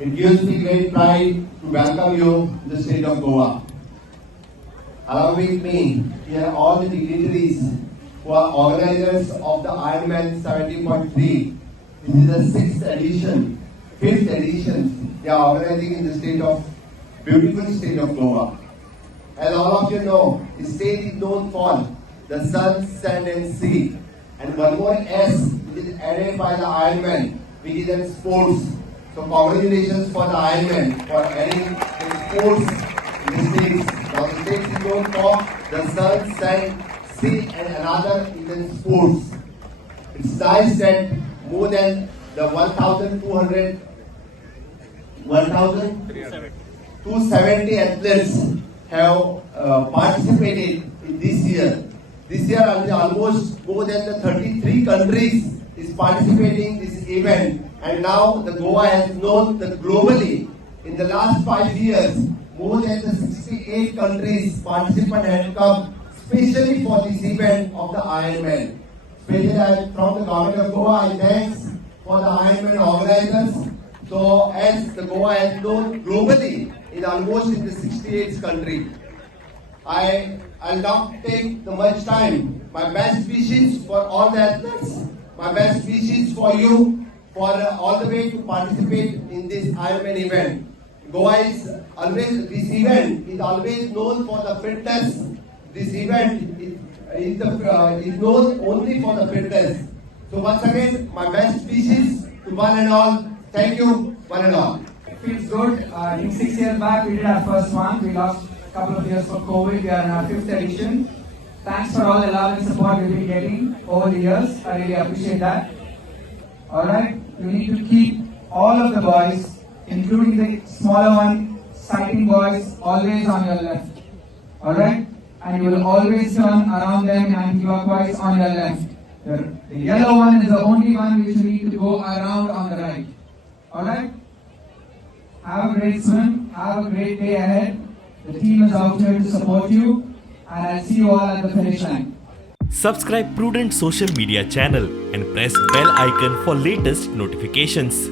It gives me great pride to welcome you to the state of Goa. Along with me, here are all the dignitaries who are organizers of the Ironman 70.3. This is the fifth edition. They are organizing in the beautiful state of Goa. As all of you know, the state is known for the sun, sand and sea. And one more S which is added by the Ironman, which is in sports. So congratulations for the Ironman for adding the sports in the states. Now the state is known for the sun, sand, sea and another is in sports. It's nice that more than the 1,270 athletes have participated in this year. This year almost more than the 33 countries is participating in this event, and now the Goa has known that globally in the last 5 years more than the 68 countries participants have come especially for this event of the Ironman. Especially from the government of Goa, I thanks for the Ironman organizers. So as the Goa has known globally in almost in the 68th country. I'll not take too much time. My best wishes for all the athletes. My best wishes for you for all the way to participate in this Ironman event. Goa is always, this event is always known for the fitness. This event is known only for the fitness. So once again, my best wishes to one and all. Thank you, one and all. Feels good. I think 6 years back we did our first one. We lost a couple of years for COVID. We are in our 5th edition. Thanks for all the love and support we've been getting over the years. I really appreciate that. Alright, we need to keep all of the boys, including the smaller one, sighting boys, always on your left. Alright? And you will always turn around them anti-clockwise on your left. The yellow one is the only one which you need to go around on the right. Alright? Have a great swim. Have a great day ahead. The team is out here to support you. And I'll see you all at the finish line. Subscribe Prudent social media channel and press bell icon for latest notifications.